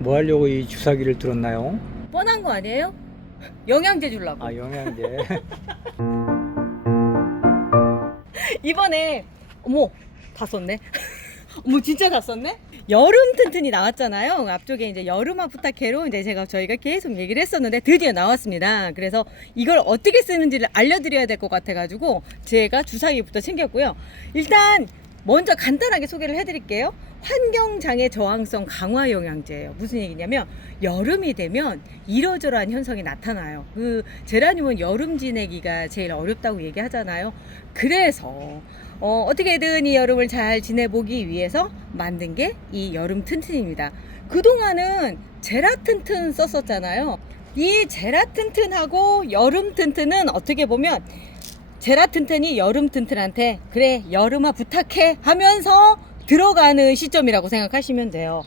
뭐 하려고 이 주사기를 들었나요? 뻔한 거 아니에요? 영양제 주려고. 아, 영양제. 이번에 어머 다 썼네. 어머 진짜 다 썼네. 여름 튼튼이 나왔잖아요. 앞쪽에 이제 여름아 부탁해로 이제 저희가 계속 얘기를 했었는데 드디어 나왔습니다. 그래서 이걸 어떻게 쓰는지를 알려드려야 될 것 같아가지고 제가 주사기부터 챙겼고요. 일단 먼저 간단하게 소개를 해드릴게요. 환경장애 저항성 강화 영양제예요. 무슨 얘기냐면 여름이 되면 이러저러한 현상이 나타나요. 그 제라늄은 여름 지내기가 제일 어렵다고 얘기하잖아요. 그래서 어떻게든 이 여름을 잘 지내보기 위해서 만든 게 이 여름 튼튼입니다. 그동안은 제라튼튼 썼었잖아요. 이 제라튼튼하고 여름 튼튼은 어떻게 보면 제라튼튼이 여름 튼튼한테 그래 여름아 부탁해 하면서 들어가는 시점이라고 생각하시면 돼요.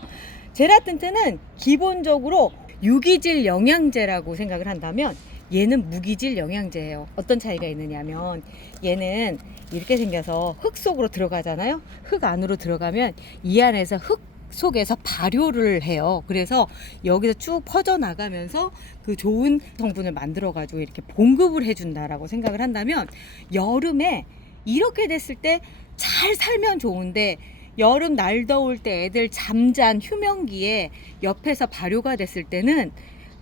제라튼튼은 기본적으로 유기질 영양제라고 생각을 한다면 얘는 무기질 영양제예요. 어떤 차이가 있느냐면 얘는 이렇게 생겨서 흙 속으로 들어가잖아요. 흙 안으로 들어가면 이 안에서 흙 속에서 발효를 해요. 그래서 여기서 쭉 퍼져나가면서 그 좋은 성분을 만들어 가지고 이렇게 공급을 해준다라고 생각을 한다면 여름에 이렇게 됐을 때 잘 살면 좋은데 여름 날 더울 때 애들 잠잔 휴명기에 옆에서 발효가 됐을 때는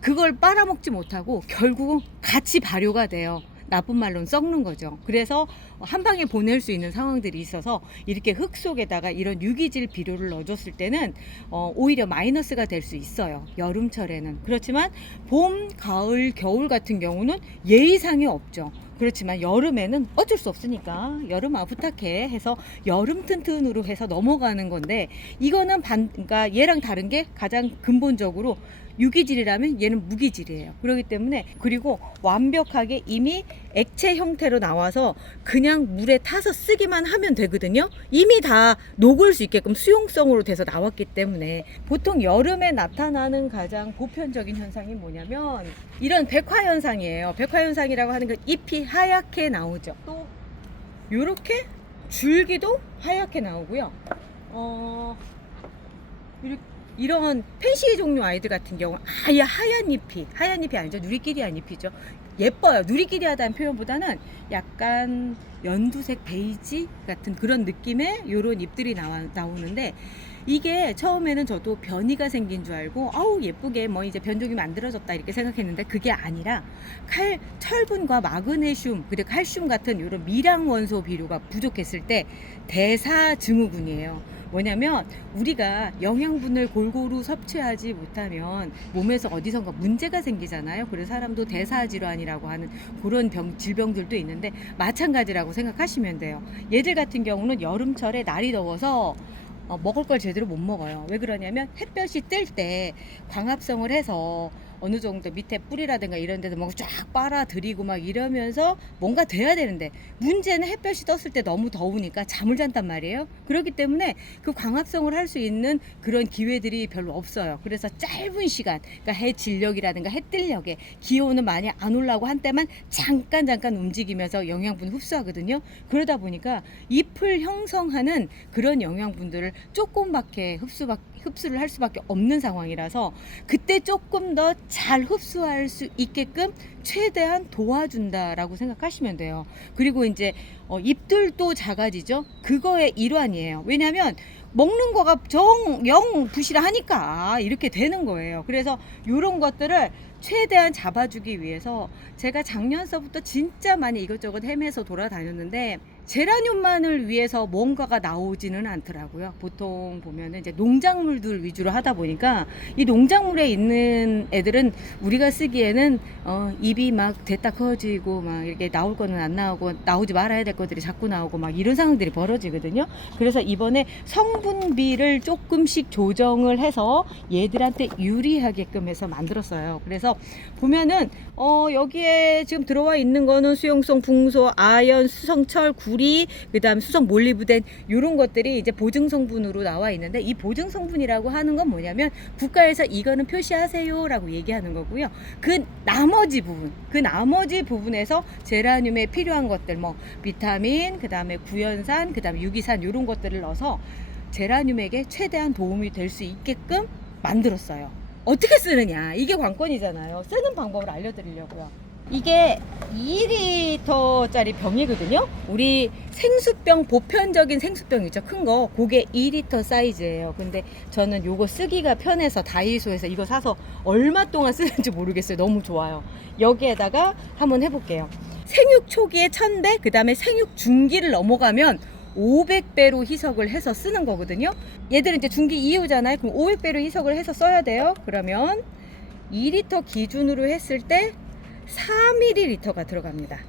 그걸 빨아먹지 못하고 결국은 같이 발효가 돼요. 나쁜 말로는 썩는 거죠. 그래서 한 방에 보낼 수 있는 상황들이 있어서 이렇게 흙 속에다가 이런 유기질 비료를 넣어줬을 때는 오히려 마이너스가 될 수 있어요. 여름철에는. 그렇지만 봄, 가을, 겨울 같은 경우는 예의상이 없죠. 그렇지만 여름에는 어쩔 수 없으니까 여름아 부탁해 해서 여름 튼튼으로 해서 넘어가는 건데 이거는 그러니까 얘랑 다른 게 가장 근본적으로 유기질이라면 얘는 무기질이에요. 그렇기 때문에 그리고 완벽하게 이미 액체 형태로 나와서 그냥 물에 타서 쓰기만 하면 되거든요. 이미 다 녹을 수 있게끔 수용성으로 돼서 나왔기 때문에 보통 여름에 나타나는 가장 보편적인 현상이 뭐냐면 이런 백화현상이에요. 백화현상이라고 하는 건 잎이 하얗게 나오죠. 또 요렇게 줄기도 하얗게 나오고요. 이런 펜시 종류 아이들 같은 경우 아예 하얀 잎이 아니죠. 누리끼리한 잎이죠. 예뻐요. 누리끼리하다는 표현보다는 약간 연두색 베이지 같은 그런 느낌의 요런 잎들이 나오는데 이게 처음에는 저도 변이가 생긴 줄 알고 아우 예쁘게 뭐 이제 변종이 만들어졌다 이렇게 생각했는데 그게 아니라 철분과 마그네슘 그리고 칼슘 같은 이런 미량 원소 비료가 부족했을 때 대사 증후군이에요. 뭐냐면 우리가 영양분을 골고루 섭취하지 못하면 몸에서 어디선가 문제가 생기잖아요. 그래서 사람도 대사질환이라고 하는 그런 질병들도 있는데 마찬가지라고 생각하시면 돼요. 얘들 같은 경우는 여름철에 날이 더워서 먹을 걸 제대로 못 먹어요. 왜 그러냐면 햇볕이 뜰 때 광합성을 해서 어느 정도 밑에 뿌리라든가 이런 데도 막 쫙 빨아들이고 막 이러면서 뭔가 돼야 되는데 문제는 햇볕이 떴을 때 너무 더우니까 잠을 잔단 말이에요. 그렇기 때문에 그 광합성을 할 수 있는 그런 기회들이 별로 없어요. 그래서 짧은 시간 그러니까 해 진력이라든가 해 뜰력에 기온은 많이 안 올라오고 한때만 잠깐 움직이면서 영양분 흡수하거든요. 그러다 보니까 잎을 형성하는 그런 영양분들을 조금밖에 흡수를 할 수밖에 없는 상황이라서 그때 조금 더 잘 흡수할 수 있게끔 최대한 도와준다라고 생각하시면 돼요. 그리고 이제 잎들도 작아지죠. 그거의 일환이에요. 왜냐하면 먹는 거가 영 부실하니까 이렇게 되는 거예요. 그래서 이런 것들을 최대한 잡아주기 위해서 제가 작년서부터 진짜 많이 이것저것 헤매서 돌아다녔는데 제라늄만을 위해서 뭔가가 나오지는 않더라고요. 보통 보면은 이제 농작물들 위주로 하다 보니까 이 농작물에 있는 애들은 우리가 쓰기에는 입이 막 됐다 커지고 막 이렇게 나올 거는 안 나오고 나오지 말아야 될 것들이 자꾸 나오고 막 이런 상황들이 벌어지거든요. 그래서 이번에 성분비를 조금씩 조정을 해서 얘들한테 유리하게끔 해서 만들었어요. 그래서 보면은 여기에 지금 들어와 있는 거는 수용성 붕소, 아연, 수성철, 구리, 그다음 수성 몰리브덴 이런 것들이 이제 보증 성분으로 나와 있는데 이 보증 성분이라고 하는 건 뭐냐면 국가에서 이거는 표시하세요라고 얘기하는 거고요. 그 나머지 부분에서 제라늄에 필요한 것들 뭐 비타민, 그다음에 구연산, 그다음에 유기산 이런 것들을 넣어서 제라늄에게 최대한 도움이 될 수 있게끔 만들었어요. 어떻게 쓰느냐, 이게 관건이잖아요. 쓰는 방법을 알려드리려고요. 이게 2리터짜리 병이거든요. 우리 생수병, 보편적인 생수병 있죠, 큰 거. 그게 2리터 사이즈예요. 근데 저는 요거 쓰기가 편해서 다이소에서 이거 사서 얼마 동안 쓰는지 모르겠어요. 너무 좋아요. 여기에다가 한번 해볼게요. 생육 초기에 1000배, 그 다음에 생육 중기를 넘어가면 500배로 희석을 해서 쓰는 거거든요. 얘들은 이제 중기 이후잖아요. 그럼 500배로 희석을 해서 써야 돼요. 그러면 2리터 기준으로 했을 때 4ml가 들어갑니다.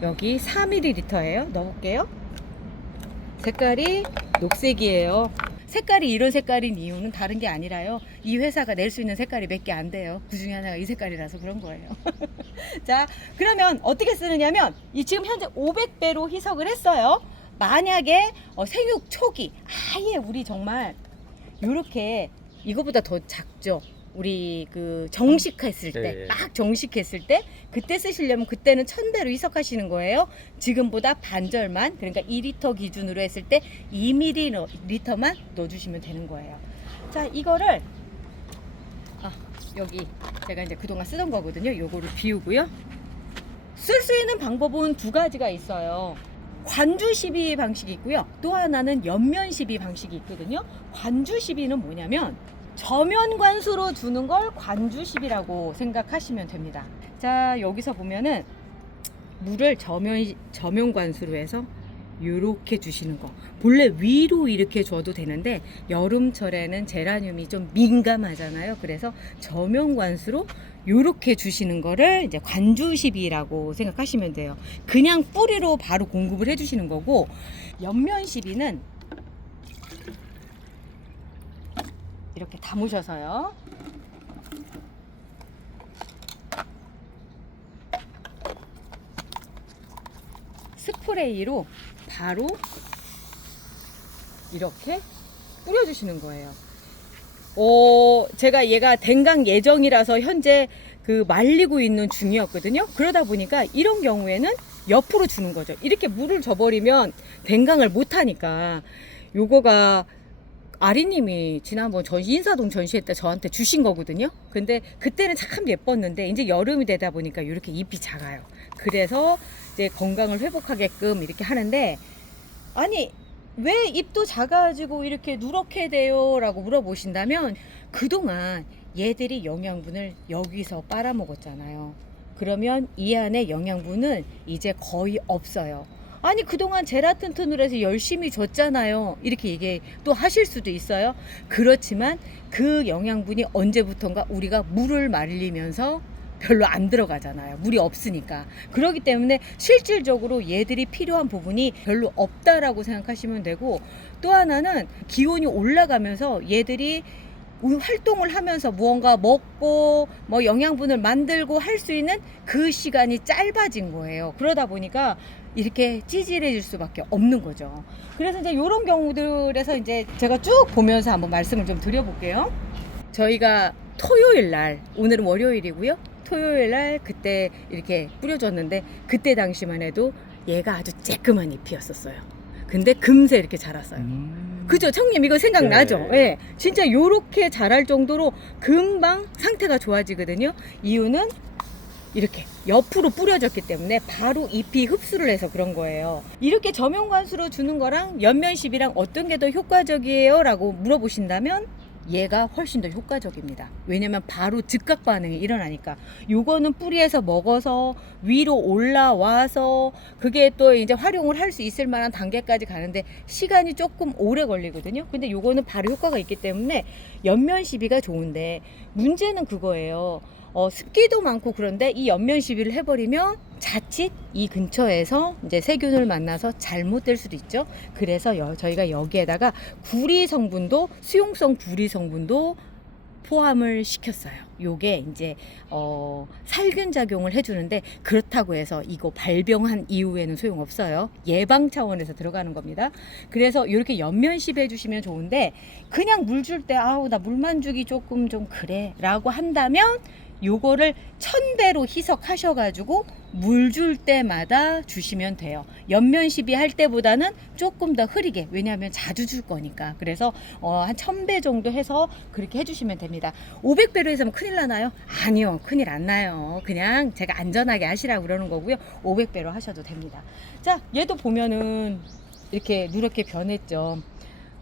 여기 4ml예요. 넣어볼게요. 색깔이 녹색이에요. 색깔이 이런 색깔인 이유는 다른 게 아니라요, 이 회사가 낼 수 있는 색깔이 몇 개 안 돼요. 그 중에 하나가 이 색깔이라서 그런 거예요. 자, 그러면 어떻게 쓰느냐면 이 지금 현재 500배로 희석을 했어요. 만약에 생육 초기, 아예 우리 정말 요렇게 이거보다 더 작죠. 우리 그 정식했을 때, 네. 막 정식했을 때, 그때 쓰시려면 그때는 1000배로 희석하시는 거예요. 지금보다 반절만, 그러니까 2리터 기준으로 했을 때 2ml만 넣어주시면 되는 거예요. 자, 이거를 여기 제가 이제 그동안 쓰던 거거든요. 요거를 비우고요. 쓸 수 있는 방법은 두 가지가 있어요. 관주 시비 방식이 있고요. 또 하나는 옆면 시비 방식이 있거든요. 관주 시비는 뭐냐면 저면 관수로 두는 걸 관주 시비라고 생각하시면 됩니다. 자, 여기서 보면은 물을 저면 관수로 해서 요렇게 주시는 거. 본래 위로 이렇게 줘도 되는데 여름철에는 제라늄이 좀 민감하잖아요. 그래서 저면 관수로 요렇게 주시는 거를 이제 관주 시비라고 생각하시면 돼요. 그냥 뿌리로 바로 공급을 해 주시는 거고, 옆면 시비는 이렇게 담으셔서요. 스프레이로 바로 이렇게 뿌려주시는 거예요. 제가 얘가 댕강 예정이라서 현재 그 말리고 있는 중이었거든요. 그러다 보니까 이런 경우에는 옆으로 주는 거죠. 이렇게 물을 줘버리면 댕강을 못하니까. 요거가 아리님이 지난번 인사동 전시회 때 저한테 주신 거거든요. 근데 그때는 참 예뻤는데 이제 여름이 되다 보니까 이렇게 잎이 작아요. 그래서 이제 건강을 회복하게끔 이렇게 하는데, 아니 왜 잎도 작아지고 이렇게 누렇게 돼요? 라고 물어보신다면, 그동안 얘들이 영양분을 여기서 빨아먹었잖아요. 그러면 이 안에 영양분은 이제 거의 없어요. 아니 그동안 제라튼튼으로 해서 열심히 줬잖아요, 이렇게 얘기 또 하실 수도 있어요. 그렇지만 그 영양분이 언제부턴가 우리가 물을 말리면서 별로 안 들어가잖아요. 물이 없으니까. 그렇기 때문에 실질적으로 얘들이 필요한 부분이 별로 없다라고 생각하시면 되고, 또 하나는 기온이 올라가면서 얘들이 활동을 하면서 무언가 먹고 뭐 영양분을 만들고 할 수 있는 그 시간이 짧아진 거예요. 그러다 보니까 이렇게 찌질해질 수밖에 없는 거죠. 그래서 이제 이런 경우들에서 이제 제가 쭉 보면서 한번 말씀을 좀 드려볼게요. 저희가 토요일 날, 오늘은 월요일이고요. 토요일 날 그때 이렇게 뿌려줬는데, 그때 당시만 해도 얘가 아주 쬐끄만 잎이었었어요. 근데 금세 이렇게 자랐어요. 그죠? 청님 이거 생각나죠? 네. 네. 진짜 요렇게 자랄 정도로 금방 상태가 좋아지거든요. 이유는 이렇게 옆으로 뿌려졌기 때문에 바로 잎이 흡수를 해서 그런 거예요. 이렇게 저면관수로 주는 거랑 옆면십이랑 어떤 게 더 효과적이에요? 라고 물어보신다면 얘가 훨씬 더 효과적입니다. 왜냐면 바로 즉각 반응이 일어나니까. 요거는 뿌리에서 먹어서 위로 올라와서 그게 또 이제 활용을 할 수 있을 만한 단계까지 가는데 시간이 조금 오래 걸리거든요. 근데 요거는 바로 효과가 있기 때문에 옆면 시비가 좋은데, 문제는 그거예요. 습기도 많고 그런데 이 옆면 시비를 해버리면 자칫 이 근처에서 이제 세균을 만나서 잘못될 수도 있죠. 그래서 저희가 여기에다가 구리 성분도, 수용성 구리 성분도 포함을 시켰어요. 요게 이제 살균 작용을 해주는데, 그렇다고 해서 이거 발병한 이후에는 소용없어요. 예방 차원에서 들어가는 겁니다. 그래서 이렇게 옆면십 해주시면 좋은데, 그냥 물 줄 때 아우 나 물만 주기 조금 좀 그래 라고 한다면 요거를 1000배로 희석하셔가지고 물 줄 때마다 주시면 돼요. 연면 시비 할 때보다는 조금 더 흐리게, 왜냐하면 자주 줄 거니까. 그래서 한 1000배 정도 해서 그렇게 해주시면 됩니다. 500배로 해서 큰일 나나요? 아니요, 큰일 안 나요. 그냥 제가 안전하게 하시라고 그러는 거고요. 500배로 하셔도 됩니다. 자, 얘도 보면은 이렇게 누렇게 변했죠.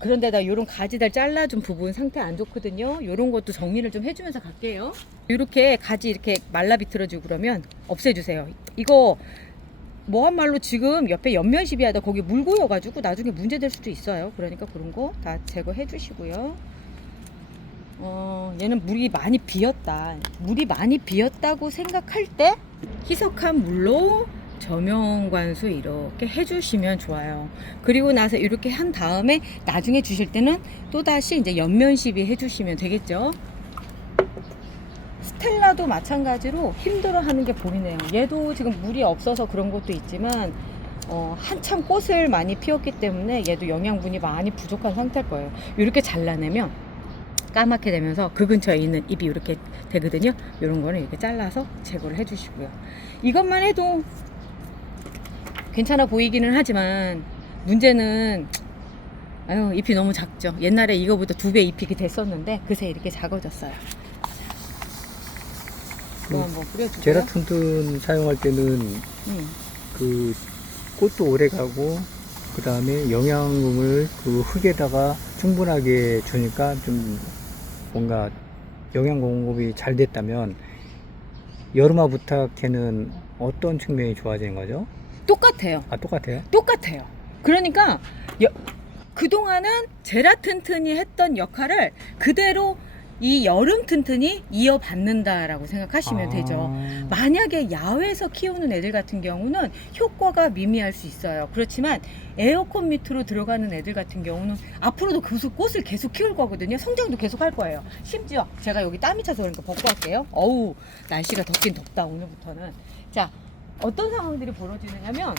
그런데다 이런 가지들 잘라준 부분 상태 안 좋거든요. 이런 것도 정리를 좀 해주면서 갈게요. 이렇게 가지 이렇게 말라 비틀어지고 그러면 없애주세요. 이거 뭐한 말로 지금 옆에 옆면 시비하다 거기 물 고여가지고 나중에 문제될 수도 있어요. 그러니까 그런 거 다 제거해 주시고요. 얘는 물이 많이 비었다. 물이 많이 비었다고 생각할 때 희석한 물로 저명관수 이렇게 해주시면 좋아요. 그리고 나서 이렇게 한 다음에 나중에 주실 때는 또다시 이제 옆면 시비 해주시면 되겠죠. 스텔라도 마찬가지로 힘들어하는 게 보이네요. 얘도 지금 물이 없어서 그런 것도 있지만 한참 꽃을 많이 피웠기 때문에 얘도 영양분이 많이 부족한 상태일 거예요. 이렇게 잘라내면 까맣게 되면서 그 근처에 있는 잎이 이렇게 되거든요. 이런 거는 이렇게 잘라서 제거를 해주시고요. 이것만 해도 괜찮아 보이기는 하지만 문제는 잎이 너무 작죠. 옛날에 이거보다 2배 잎이 됐었는데 그새 이렇게 작아졌어요. 이거 한번 뿌려주고요. 제라톤 사용할 때는 그 꽃도 오래 가고 그 다음에 영양분을 그 흙에다가 충분하게 주니까 좀 뭔가 영양 공급이 잘 됐다면 여름화 부탁해는 어떤 측면이 좋아지는 거죠? 똑같아요. 아, 똑같아요? 똑같아요. 그러니까 그동안은 제라튼튼이 했던 역할을 그대로 이 여름 튼튼이 이어받는다라고 생각하시면 되죠. 만약에 야외에서 키우는 애들 같은 경우는 효과가 미미할 수 있어요. 그렇지만 에어컨 밑으로 들어가는 애들 같은 경우는 앞으로도 꽃을 계속 키울 거거든요. 성장도 계속 할 거예요. 심지어 제가 여기 땀이 차서 그러니까 벗고 할게요. 어우, 날씨가 덥긴 덥다 오늘부터는. 자, 어떤 상황들이 벌어지느냐면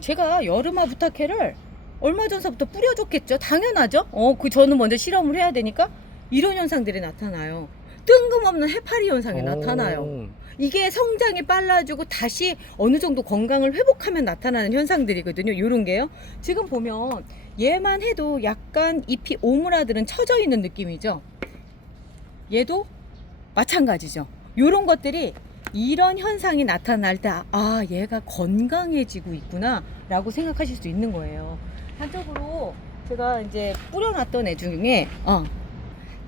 제가 여름화 부탁해를 얼마 전서부터 뿌려줬겠죠. 당연하죠. 저는 먼저 실험을 해야 되니까 이런 현상들이 나타나요. 뜬금없는 해파리 현상이 나타나요. 이게 성장이 빨라지고 다시 어느 정도 건강을 회복하면 나타나는 현상들이거든요. 요런 게요. 지금 보면 얘만 해도 약간 잎이 오므라들은 처져 있는 느낌이죠. 얘도 마찬가지죠. 요런 것들이 이런 현상이 나타날 때 얘가 건강해지고 있구나 라고 생각하실 수 있는 거예요. 한쪽으로 제가 이제 뿌려놨던 애 중에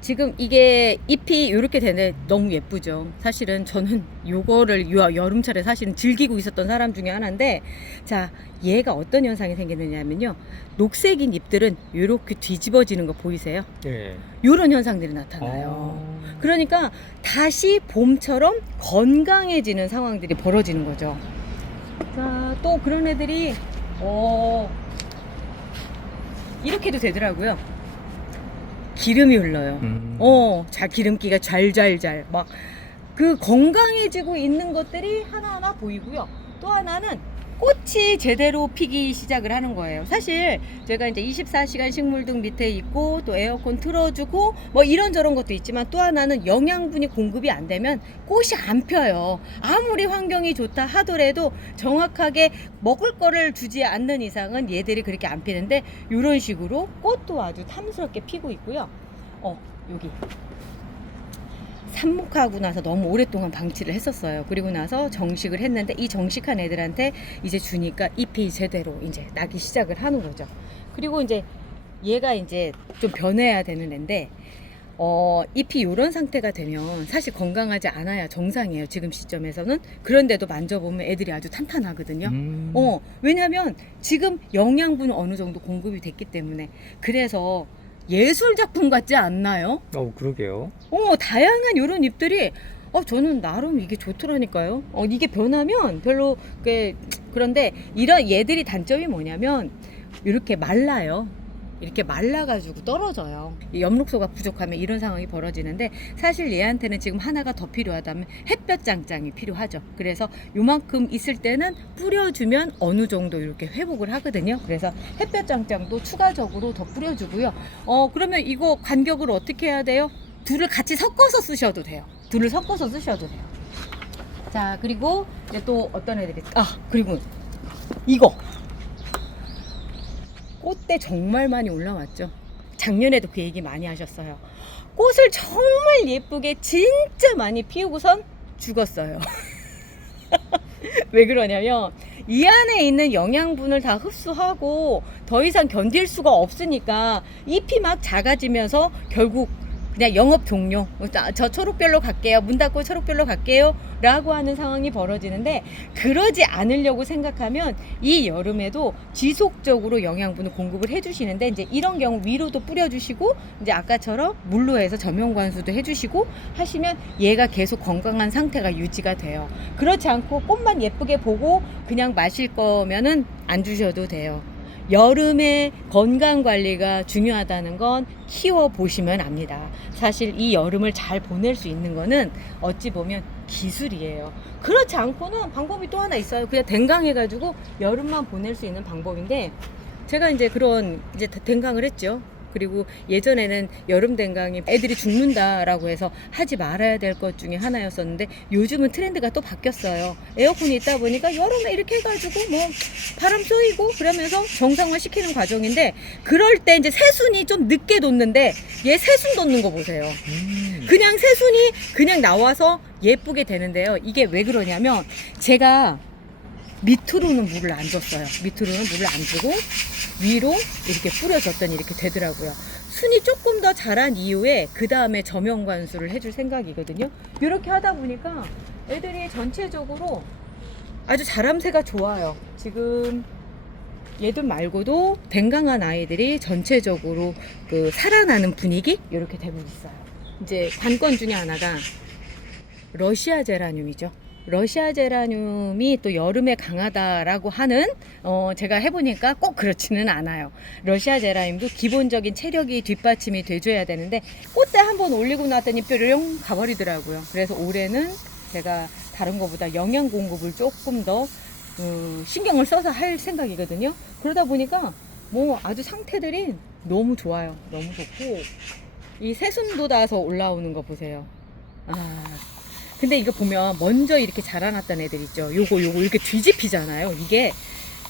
지금 이게 잎이 이렇게 되는데 너무 예쁘죠. 사실은 저는 요거를 여름철에 사실은 즐기고 있었던 사람 중에 하나인데, 자, 얘가 어떤 현상이 생기느냐면요, 녹색인 잎들은 이렇게 뒤집어지는 거 보이세요? 네. 요런 현상들이 나타나요. 그러니까 다시 봄처럼 건강해지는 상황들이 벌어지는 거죠. 자, 또 그런 애들이 이렇게도 되더라고요. 기름이 흘러요. 잘 기름기가 잘잘잘 막 그 건강해지고 있는 것들이 하나하나 보이고요. 또 하나는 꽃이 제대로 피기 시작을 하는 거예요. 사실 제가 이제 24시간 식물등 밑에 있고 또 에어컨 틀어주고 뭐 이런저런 것도 있지만, 또 하나는 영양분이 공급이 안 되면 꽃이 안 펴요. 아무리 환경이 좋다 하더라도 정확하게 먹을 거를 주지 않는 이상은 얘들이 그렇게 안 피는데, 이런 식으로 꽃도 아주 탐스럽게 피고 있고요. 여기 삽목하고 나서 너무 오랫동안 방치를 했었어요. 그리고 나서 정식을 했는데 이 정식한 애들한테 이제 주니까 잎이 제대로 이제 나기 시작을 하는 거죠. 그리고 이제 얘가 이제 좀 변해야 되는 애인데 잎이 이런 상태가 되면 사실 건강하지 않아야 정상이에요. 지금 시점에서는. 그런데도 만져보면 애들이 아주 탄탄하거든요. 왜냐면 지금 영양분은 어느 정도 공급이 됐기 때문에. 그래서 예술 작품 같지 않나요? 그러게요. 다양한 이런 잎들이 저는 나름 이게 좋더라니까요. 이게 변하면 별로 그런데 이런 얘들이 단점이 뭐냐면 이렇게 말라요. 이렇게 말라가지고 떨어져요. 엽록소가 부족하면 이런 상황이 벌어지는데, 사실 얘한테는 지금 하나가 더 필요하다면 햇볕 장장이 필요하죠. 그래서 요만큼 있을 때는 뿌려주면 어느 정도 이렇게 회복을 하거든요. 그래서 햇볕 장장도 추가적으로 더 뿌려주고요. 그러면 이거 간격을 어떻게 해야 돼요? 둘을 같이 섞어서 쓰셔도 돼요. 둘을 섞어서 쓰셔도 돼요. 자, 그리고 이제 또 어떤 애들이, 그리고 이거 꽃대 정말 많이 올라왔죠. 작년에도 그 얘기 많이 하셨어요. 꽃을 정말 예쁘게 진짜 많이 피우고선 죽었어요. 왜 그러냐면 이 안에 있는 영양분을 다 흡수하고 더 이상 견딜 수가 없으니까 잎이 막 작아지면서 결국 그냥 영업 종료. 저 초록별로 갈게요. 문 닫고 초록별로 갈게요. 라고 하는 상황이 벌어지는데, 그러지 않으려고 생각하면 이 여름에도 지속적으로 영양분을 공급을 해주시는데, 이제 이런 경우 위로도 뿌려주시고, 이제 아까처럼 물로 해서 저명관수도 해주시고 하시면 얘가 계속 건강한 상태가 유지가 돼요. 그렇지 않고 꽃만 예쁘게 보고 그냥 마실 거면은 안 주셔도 돼요. 여름에 건강 관리가 중요하다는 건 키워보시면 압니다. 사실 이 여름을 잘 보낼 수 있는 거는 어찌 보면 기술이에요. 그렇지 않고는 방법이 또 하나 있어요. 그냥 댕강해가지고 여름만 보낼 수 있는 방법인데, 제가 이제 그런 이제 댕강을 했죠. 그리고 예전에는 여름 댕강이 애들이 죽는다라고 해서 하지 말아야 될 것 중에 하나였었는데, 요즘은 트렌드가 또 바뀌었어요. 에어컨이 있다 보니까 여름에 이렇게 해가지고 뭐 바람 쏘이고 그러면서 정상화 시키는 과정인데, 그럴 때 이제 새순이 좀 늦게 돋는데 얘 새순 돋는 거 보세요. 그냥 새순이 그냥 나와서 예쁘게 되는데요. 이게 왜 그러냐면 제가 밑으로는 물을 안 줬어요. 밑으로는 물을 안 주고 위로 이렇게 뿌려줬더니 이렇게 되더라고요. 순이 조금 더 자란 이후에 그 다음에 저명관수를 해줄 생각이거든요. 이렇게 하다 보니까 애들이 전체적으로 아주 자람새가 좋아요. 지금 얘들 말고도 댕강한 아이들이 전체적으로 그 살아나는 분위기 이렇게 되고 있어요. 이제 관건 중에 하나가 러시아 제라늄이죠. 러시아 제라늄이 또 여름에 강하다라고 하는, 제가 해보니까 꼭 그렇지는 않아요. 러시아 제라늄도 기본적인 체력이 뒷받침이 돼줘야 되는데, 꽃대 한번 올리고 나더니 뾰로롱 가버리더라고요. 그래서 올해는 제가 다른 것보다 영양 공급을 조금 더 신경을 써서 할 생각이거든요. 그러다 보니까 뭐 아주 상태들이 너무 좋아요. 너무 좋고, 이 새순 돋아서 올라오는 거 보세요. 근데 이거 보면 먼저 이렇게 자라났던 애들 있죠. 요거 이렇게 뒤집히잖아요.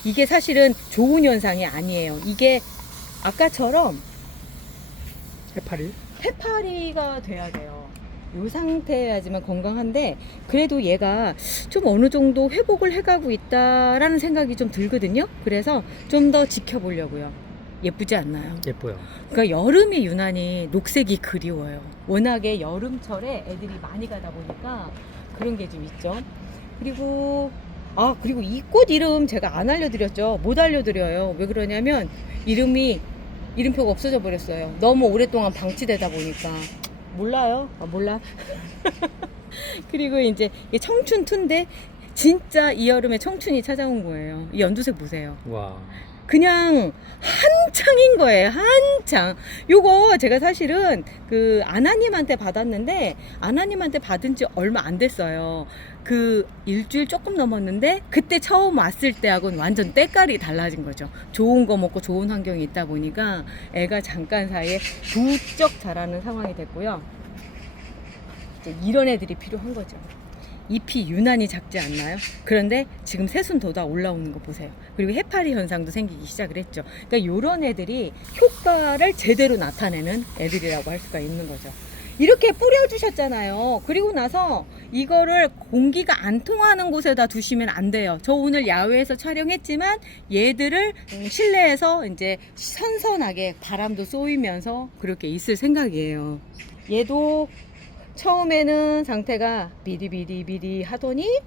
이게 사실은 좋은 현상이 아니에요. 이게 아까처럼 해파리가 돼야 돼요. 요 상태여야지만 건강한데, 그래도 얘가 좀 어느 정도 회복을 해가고 있다라는 생각이 좀 들거든요. 그래서 좀 더 지켜보려고요. 예쁘지 않나요? 예뻐요. 그러니까 여름이 유난히 녹색이 그리워요. 워낙에 여름철에 애들이 많이 가다 보니까 그런 게 좀 있죠. 그리고 이 꽃 이름 제가 안 알려드렸죠. 못 알려드려요. 왜 그러냐면 이름표가 없어져 버렸어요. 너무 오랫동안 방치되다 보니까. 몰라요. 몰라. 그리고 이제 청춘투인데 진짜 이 여름에 청춘이 찾아온 거예요. 이 연두색 보세요. 와. 그냥 한창인 거예요. 한창. 요거 제가 사실은 그 아나님한테 받았는데, 아나님한테 받은 지 얼마 안 됐어요. 그 일주일 조금 넘었는데, 그때 처음 왔을 때하고는 완전 때깔이 달라진 거죠. 좋은 거 먹고 좋은 환경이 있다 보니까 애가 잠깐 사이에 부쩍 자라는 상황이 됐고요. 이제 이런 애들이 필요한 거죠. 잎이 유난히 작지 않나요? 그런데 지금 새순 돋아 올라오는 거 보세요. 그리고 해파리 현상도 생기기 시작을 했죠. 그러니까 이런 애들이 효과를 제대로 나타내는 애들이라고 할 수가 있는 거죠. 이렇게 뿌려주셨잖아요. 그리고 나서 이거를 공기가 안 통하는 곳에다 두시면 안 돼요. 저 오늘 야외에서 촬영했지만 얘들을 실내에서 이제 선선하게 바람도 쏘이면서 그렇게 있을 생각이에요. 얘도 처음에는 상태가 비리비리 하더니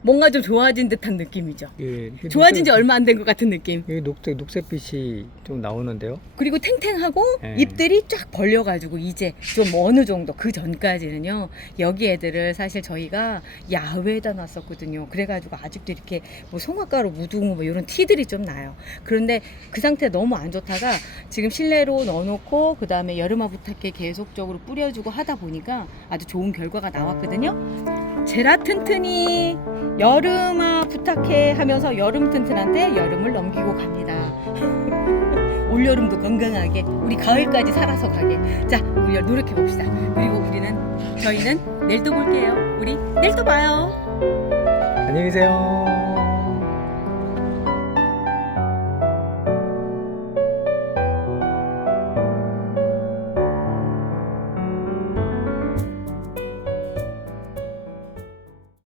뭔가 좀 좋아진 듯한 느낌이죠. 예, 좋아진 지 얼마 안 된 것 같은 느낌. 여기 녹색빛이 좀 나오는데요. 그리고 탱탱하고 네. 잎들이 쫙 벌려가지고 이제 좀 어느 정도, 그 전까지는요, 여기 애들을 사실 저희가 야외에다 놨었거든요. 그래가지고 아직도 이렇게 뭐 송화가루 묻은 뭐 이런 티들이 좀 나요. 그런데 그 상태 너무 안 좋다가 지금 실내로 넣어놓고 그 다음에 여름아 부탁해 계속적으로 뿌려주고 하다 보니까 아주 좋은 결과가 나왔거든요. 제라 튼튼이 여름아 부탁해 하면서 여름 튼튼한테 여름을 넘기고 갑니다. 올여름도 건강하게 우리 가을까지 살아서 가게. 자, 우리 노력해 봅시다. 그리고 저희는 내일 또 볼게요. 우리 내일 또 봐요. 안녕히 계세요.